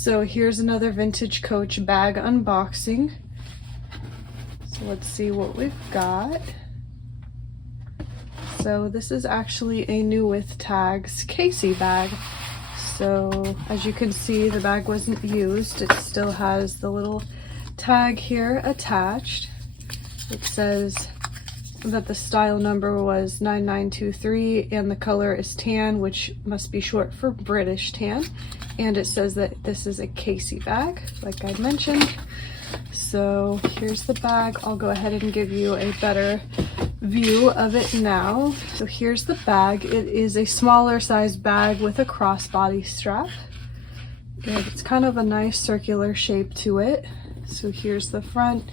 So here's another vintage Coach bag unboxing. So let's see what we've got. So this is actually a new with tags Casey bag. So as you can see, the bag wasn't used. It still has the little tag here attached. It says that the style number was 9923 and the color is tan, which must be short for British tan. And it says that this is a Casey bag, like I mentioned. So here's the bag. I'll go ahead and give you a better view of it now. So here's the bag. It is a smaller size bag with a crossbody strap. And it's kind of a nice circular shape to it. So here's the front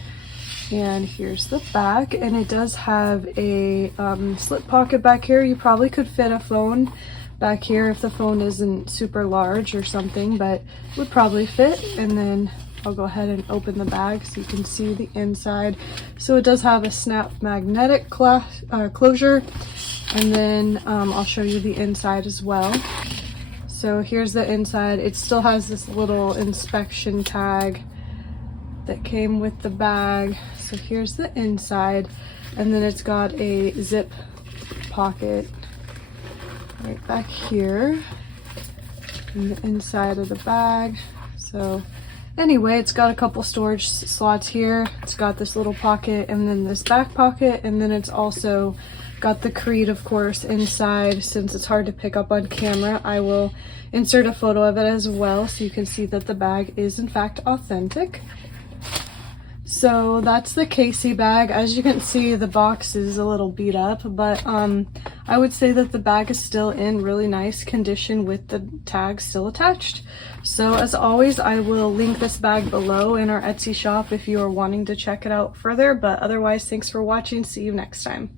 and here's the back, and it does have a slip pocket back here. You probably could fit a phone back here if the phone isn't super large or something, but it would probably fit. And then I'll go ahead and open the bag so you can see the inside. So it does have a snap magnetic closure, and then I'll show you the inside as well. So here's the inside. It still has this little inspection tag that came with the bag. So here's the inside, and then it's got a zip pocket right back here in the inside of the bag. So anyway, it's got a couple storage slots here. It's got this little pocket and then this back pocket, and then it's also got the Creed, of course, inside. Since it's hard to pick up on camera, I will insert a photo of it as well so you can see that the bag is in fact authentic. So that's the Casey bag. As you can see, the box is a little beat up, but I would say that the bag is still in really nice condition with the tag still attached. So as always, I will link this bag below in our Etsy shop if you are wanting to check it out further, but otherwise, thanks for watching. See you next time.